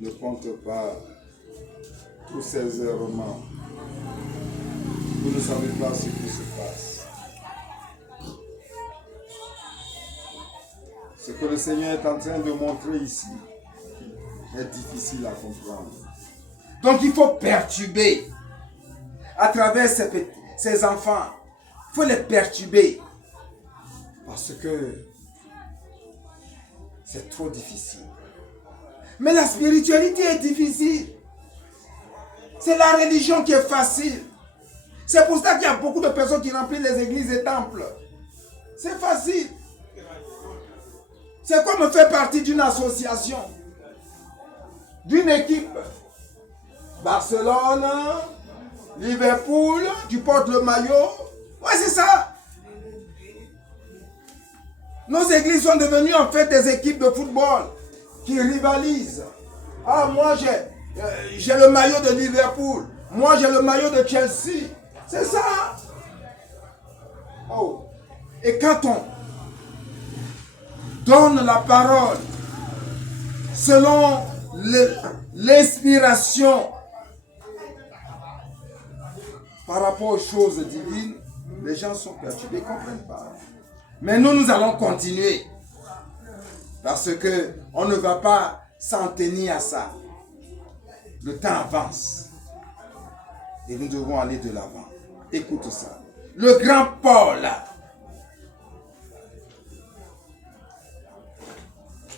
ne compte pas tous ces errements. Vous ne savez pas ce qui se passe. Ce que le Seigneur est en train de montrer ici est difficile à comprendre. Donc il faut perturber à travers ces enfants. Il faut les perturber parce que c'est trop difficile. Mais la spiritualité est difficile. C'est la religion qui est facile. C'est pour ça qu'il y a beaucoup de personnes qui remplissent les églises et temples. C'est facile. C'est comme faire partie d'une association, d'une équipe. Barcelone, Liverpool, tu portes le maillot. Ouais, c'est ça. Nos églises sont devenues en fait des équipes de football qui rivalisent. Ah, moi j'ai le maillot de Liverpool. Moi j'ai le maillot de Chelsea. C'est ça. Oh. Et quand on donne la parole selon l'inspiration par rapport aux choses divines, les gens sont perturbés, ils ne comprennent pas. Mais nous allons continuer. Parce qu'on ne va pas s'en tenir à ça. Le temps avance. Et nous devons aller de l'avant. Écoute ça. Le grand Paul,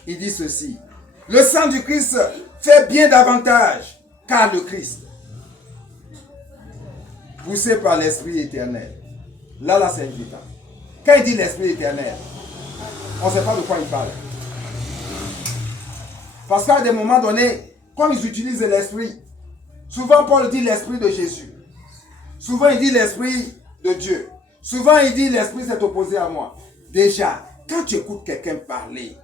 il dit ceci. Le sang du Christ fait bien davantage car le Christ, poussé par l'Esprit éternel. Là, c'est inquiétant. Quand il dit l'Esprit éternel, on ne sait pas de quoi il parle. Parce qu'à des moments donnés, comme ils utilisent l'Esprit, souvent Paul dit l'Esprit de Jésus. Souvent il dit l'Esprit de Dieu. Souvent il dit l'Esprit s'est opposé à moi. Déjà, quand tu écoutes quelqu'un parler,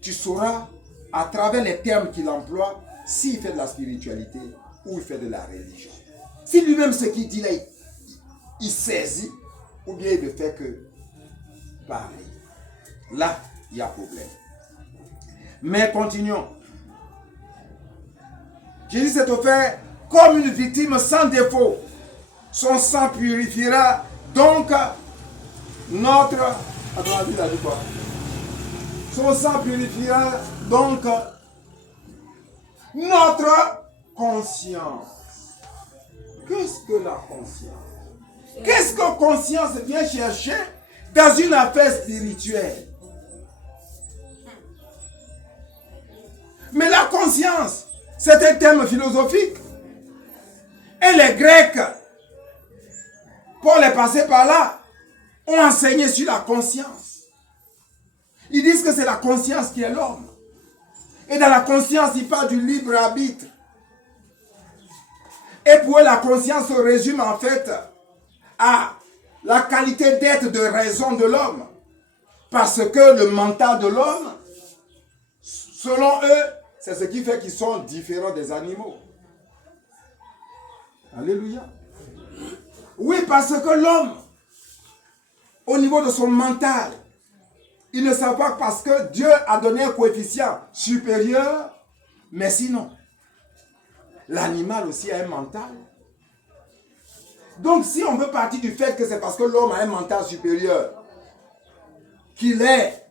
tu sauras à travers les termes qu'il emploie s'il fait de la spiritualité ou il fait de la religion. Si lui-même ce qu'il dit là, il saisit ou bien il ne fait que parler. Là, il y a problème. Mais continuons. Jésus s'est offert comme une victime sans défaut. Son sang purifiera donc notre... Attends, il a dit quoi? Son sang purifiera donc notre conscience. Qu'est-ce que la conscience? Qu'est-ce que conscience vient chercher dans une affaire spirituelle? Mais la conscience, c'est un terme philosophique. Et les Grecs, Paul est passé par là, ont enseigné sur la conscience. Ils disent que c'est la conscience qui est l'homme. Et dans la conscience, ils parlent du libre arbitre. Et pour eux, la conscience se résume en fait à la qualité d'être de raison de l'homme. Parce que le mental de l'homme, selon eux, c'est ce qui fait qu'ils sont différents des animaux. Alléluia. Oui, parce que l'homme, au niveau de son mental, il ne sait pas parce que Dieu a donné un coefficient supérieur, mais sinon, l'animal aussi a un mental. Donc si on veut partir du fait que c'est parce que l'homme a un mental supérieur, qu'il est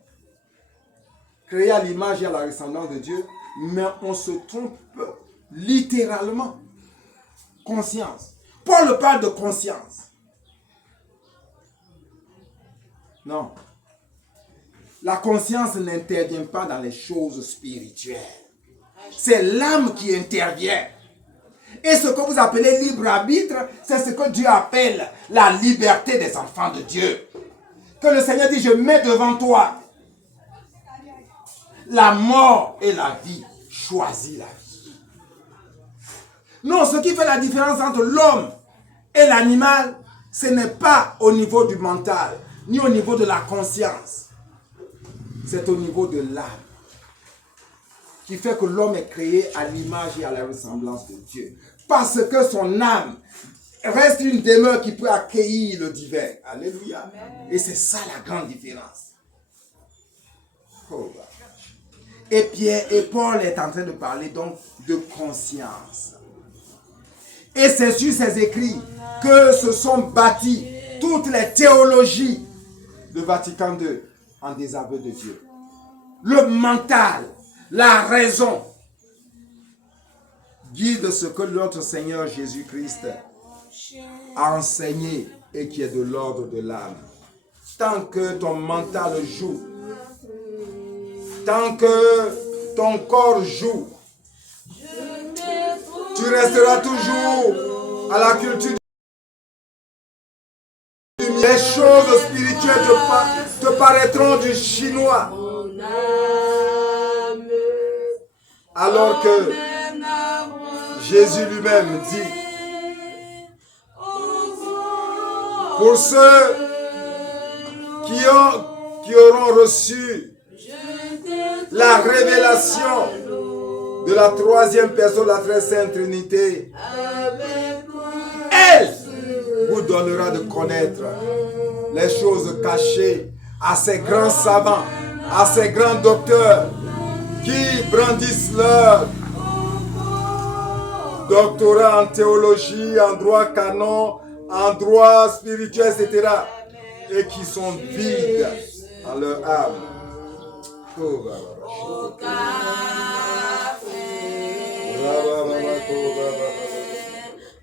créé à l'image et à la ressemblance de Dieu, mais on se trompe littéralement. Conscience. Paul parle de conscience. Non. La conscience n'intervient pas dans les choses spirituelles. C'est l'âme qui intervient. Et ce que vous appelez libre arbitre, c'est ce que Dieu appelle la liberté des enfants de Dieu. Que le Seigneur dit, je mets devant toi la mort et la vie. Choisis la vie. Non, ce qui fait la différence entre l'homme et l'animal, ce n'est pas au niveau du mental, ni au niveau de la conscience. C'est au niveau de l'âme. Qui fait que l'homme est créé à l'image et à la ressemblance de Dieu. Parce que son âme reste une demeure qui peut accueillir le divin. Alléluia. Amen. Et c'est ça la grande différence. Oh, Et Paul est en train de parler donc de conscience. Et c'est sur ces écrits que se sont bâties toutes les théologies de Vatican II en désaveu de Dieu. Le mental, la raison guide ce que notre Seigneur Jésus-Christ a enseigné et qui est de l'ordre de l'âme. Tant que ton mental joue, tant que ton corps joue, tu resteras toujours à la culture. Les choses spirituelles te paraîtront du chinois. Alors que Jésus lui-même dit, pour ceux qui auront reçu la révélation de la troisième personne de la très sainte Trinité, elle vous donnera de connaître les choses cachées à ces grands savants, à ces grands docteurs qui brandissent leur doctorat en théologie, en droit canon, en droit spirituel, etc. et qui sont vides en leur âme.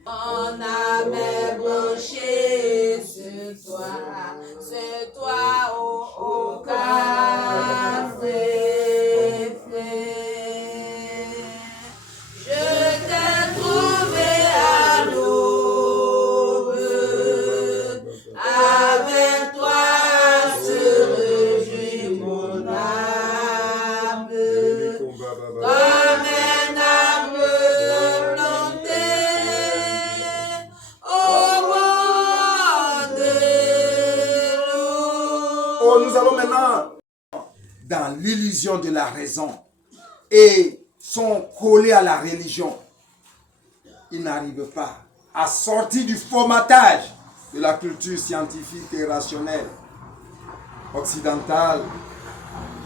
On a même branché sur toi, au café. Je t'ai trouvé à l'aube, avec toi se réjouit mon âme, comme un arbre planté au bord de l'eau. Oh, nous allons maintenant dans l'illusion de la raison et sont collés à la religion. Ils n'arrivent pas à sortir du formatage de la culture scientifique et rationnelle occidentale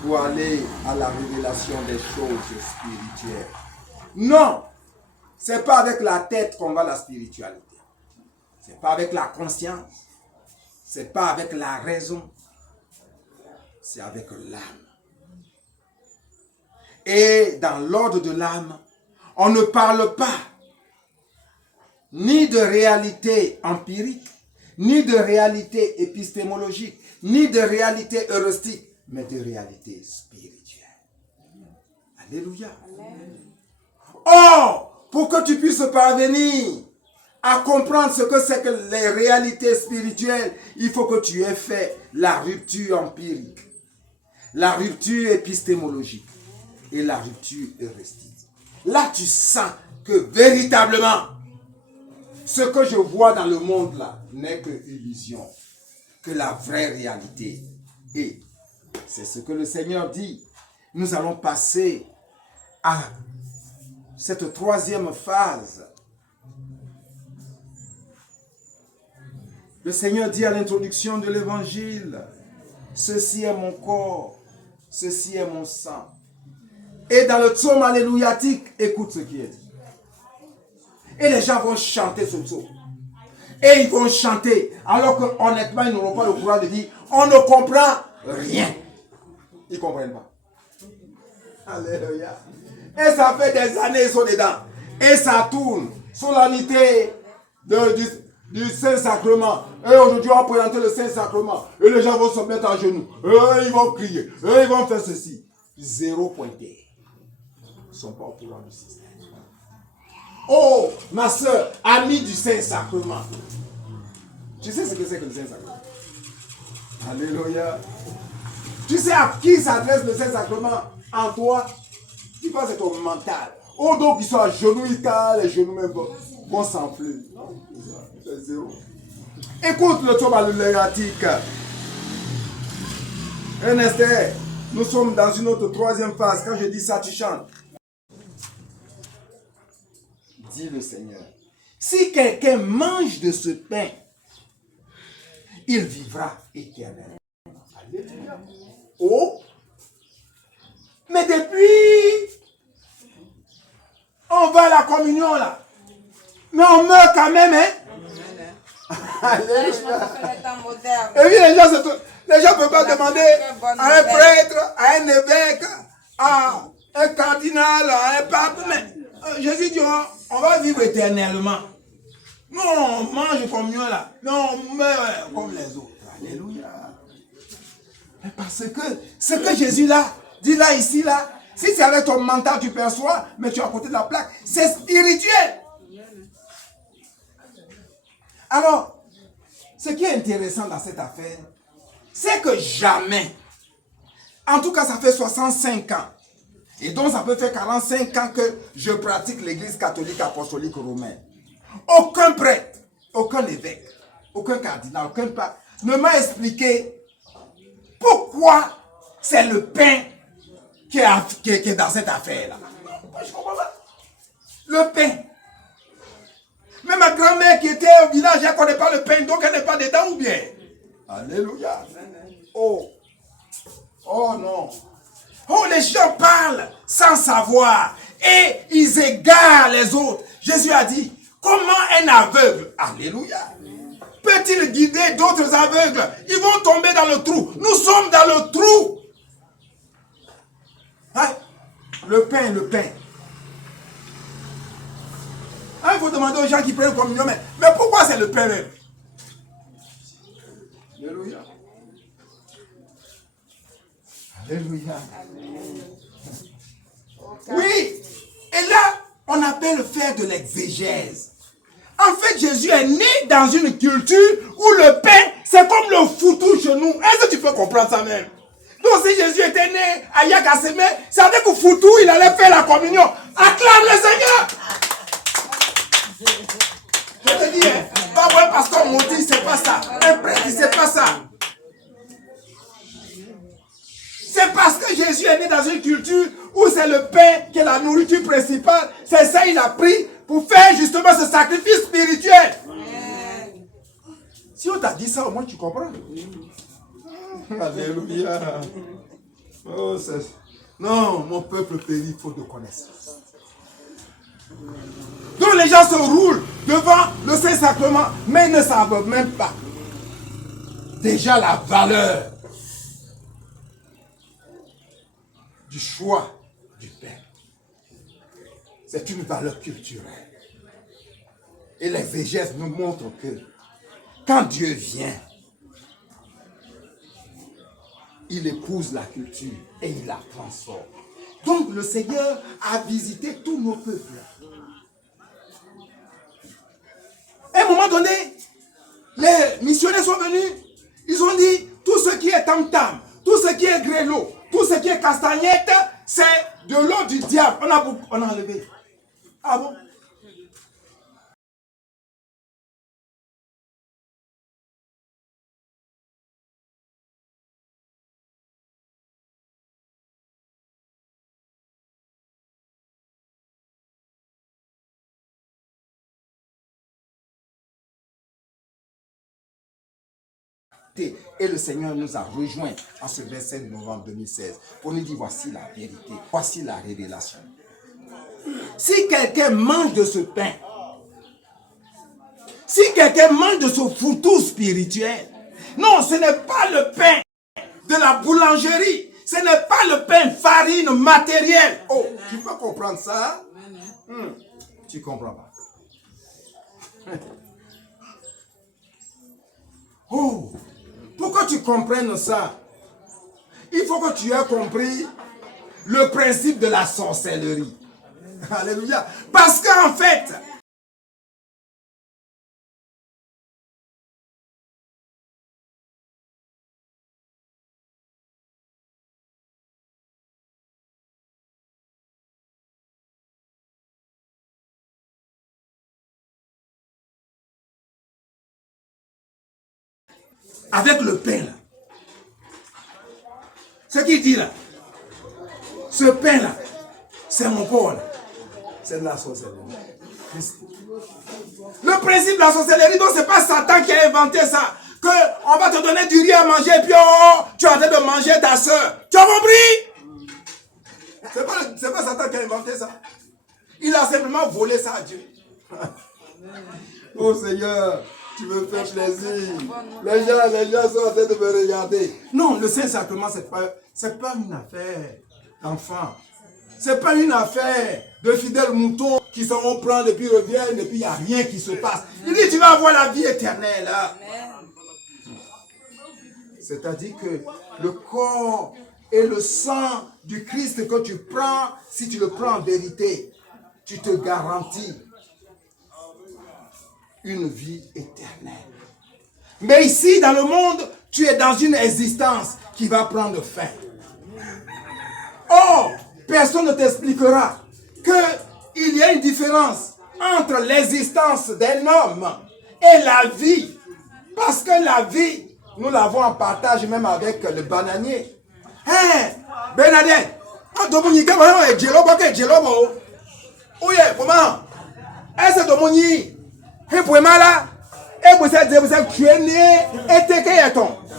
pour aller à la révélation des choses spirituelles. Non, c'est pas avec la tête qu'on va à la spiritualité. C'est pas avec la conscience. C'est pas avec la raison. C'est avec l'âme. Et dans l'ordre de l'âme, on ne parle pas ni de réalité empirique, ni de réalité épistémologique, ni de réalité heuristique, mais de réalité spirituelle. Alléluia. Or, pour que tu puisses parvenir à comprendre ce que c'est que les réalités spirituelles, il faut que tu aies fait la rupture empirique, la rupture épistémologique et la rupture heuristique. Là, tu sens que véritablement, ce que je vois dans le monde là n'est que illusion, que la vraie réalité. Et c'est ce que le Seigneur dit. Nous allons passer à cette troisième phase. Le Seigneur dit à l'introduction de l'évangile, ceci est mon corps, ceci est mon sang. Et dans le psaume alléluiatique, écoute ce qui est dit. Et les gens vont chanter ce psaume. Et ils vont chanter, alors que honnêtement, ils n'auront pas le courage de dire, on ne comprend rien. Ils ne comprennent pas. Alléluia. Et ça fait des années qu'ils sont dedans. Et ça tourne. Solennité du Saint-Sacrement. Et aujourd'hui, on va présenter le Saint-Sacrement. Et les gens vont se mettre à genoux. Et ils vont crier. Et ils vont faire ceci. Zéro pointé. Ils ne sont pas au courant du système. Oh, ma soeur, amie du Saint-Sacrement. Tu sais ce que c'est que le Saint-Sacrement? Alléluia. Tu sais à qui s'adresse le Saint-Sacrement en toi? Tu penses que c'est ton mental. Oh, donc ils sont à genoux, ils calent, les genoux même vont s'enfler. C'est zéro. Écoute le psaume alléluiatique. Ernest, nous sommes dans une autre troisième phase. Quand je dis ça, tu chantes. Dit le Seigneur. Si quelqu'un mange de ce pain, il vivra éternellement. Alléluia. Oh, Mais depuis, on va à la communion là. Mais on meurt quand même, hein? Alléluia. Et puis les gens ne peuvent pas demander à un prêtre, à un évêque, à un cardinal, à un pape. Mais Jésus dit, on va vivre éternellement. Nous, on mange communion là, mais on meurt comme les autres. Alléluia. Mais parce que ce que Jésus là, dit là, ici, là, si c'est avec ton mental tu perçois, mais tu es à côté de la plaque, c'est spirituel. Alors, ce qui est intéressant dans cette affaire, c'est que jamais, en tout cas ça fait 65 ans, et donc ça peut faire 45 ans que je pratique l'église catholique apostolique romaine. Aucun prêtre, aucun évêque, aucun cardinal, aucun pape ne m'a expliqué pourquoi c'est le pain qui est dans cette affaire-là. Je comprends pas. Le pain. Mais ma grand-mère qui était au village, elle ne connaît pas le pain, donc elle n'est pas dedans ou bien? Alléluia. Oh. Oh non. Oh, les gens parlent sans savoir et ils égarent les autres. Jésus a dit, comment un aveugle, alléluia, peut-il guider d'autres aveugles? Ils vont tomber dans le trou. Nous sommes dans le trou. Hein? Le pain, le pain. Hein, il faut demander aux gens qui prennent communion, mais pourquoi c'est le pain même? Alléluia. Alléluia. Oui, et là, on appelle faire de l'exégèse. En fait, Jésus est né dans une culture où le pain, c'est comme le foutou chez nous. Est-ce que tu peux comprendre ça même? Donc si Jésus était né à Yakasemé, ça veut dire que foutou, il allait faire la communion. Acclame le Seigneur! Je te dis, pas vrai parce qu'on m'a dit, c'est pas ça. Un prêtre, c'est pas ça. C'est parce que Jésus est né dans une culture où c'est le pain qui est la nourriture principale. C'est ça il a pris pour faire justement ce sacrifice spirituel. Si on t'a dit ça, au moins tu comprends. Alléluia. Oh, non, mon peuple périt faute de connaissance. Donc les gens se roulent devant le Saint-Sacrement, mais ils ne savent même pas déjà la valeur du choix du pain. C'est une valeur culturelle. Et l'exégèse nous montre que quand Dieu vient, il épouse la culture et il la transforme. Donc le Seigneur a visité tous nos peuples. À un moment donné, les missionnaires sont venus, ils ont dit, tout ce qui est tam-tam, tout ce qui est grêlot, tout ce qui est castagnette, c'est de l'eau du diable. On a enlevé. Ah bon? Et le Seigneur nous a rejoints en ce 27 novembre 2016 pour nous dire voici la vérité, voici la révélation. Si quelqu'un mange de ce pain, si quelqu'un mange de ce foutou spirituel, non, ce n'est pas le pain de la boulangerie, ce n'est pas le pain farine matérielle. Oh, tu peux comprendre ça? Tu comprends pas. Oh, pour que tu comprennes ça, il faut que tu aies compris le principe de la sorcellerie. Alléluia. Parce qu'en fait, avec le pain là, ce qu'il dit là, ce pain là, c'est mon corps là, c'est de la sorcellerie. Le principe de la sorcellerie, donc c'est pas Satan qui a inventé ça, que on va te donner du riz à manger et puis oh, tu es en train de manger ta soeur. Tu as compris? C'est pas Satan qui a inventé ça. Il a simplement volé ça à Dieu. Oh Seigneur, tu me fais plaisir. Les gens sont en train de me regarder. Non, le Saint-Sacrement, c'est pas une affaire d'enfant. C'est pas une affaire de fidèles moutons qui s'en vont prendre et puis reviennent et puis il n'y a rien qui se passe. Il dit, tu vas avoir la vie éternelle. C'est-à-dire que le corps et le sang du Christ que tu prends, si tu le prends en vérité, tu te garantis une vie éternelle. Mais ici, dans le monde, tu es dans une existence qui va prendre fin. Or, personne ne t'expliquera qu'il y a une différence entre l'existence d'un homme et la vie. Parce que la vie, nous l'avons en partage même avec le bananier. Hein, Bernadette, comment? Est-ce que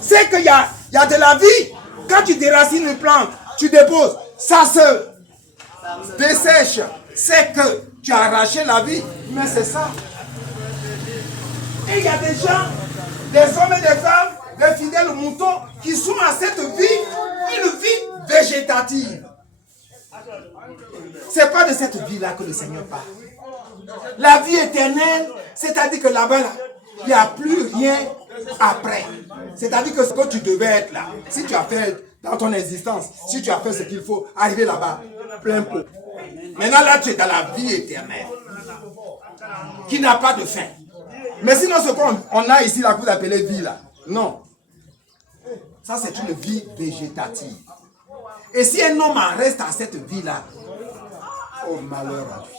c'est qu'il y a de la vie. Quand tu déracines une plante, tu déposes, ça se dessèche. C'est que tu as arraché la vie. Mais c'est ça. Et il y a des gens, des hommes et des femmes, des fidèles moutons qui sont à cette vie, une vie végétative. C'est pas de cette vie-là que le Seigneur parle. La vie éternelle, c'est-à-dire que là-bas, il n'y a plus rien après. C'est-à-dire que ce que tu devais être là, si tu as fait dans ton existence, si tu as fait ce qu'il faut, arriver là-bas, plein pot. Maintenant là, tu es dans la vie éternelle, qui n'a pas de fin. Mais sinon, ce qu'on a ici, là, que vous appelez vie là, non. Ça, c'est une vie végétative. Et si un homme en reste à cette vie-là, oh malheur à lui.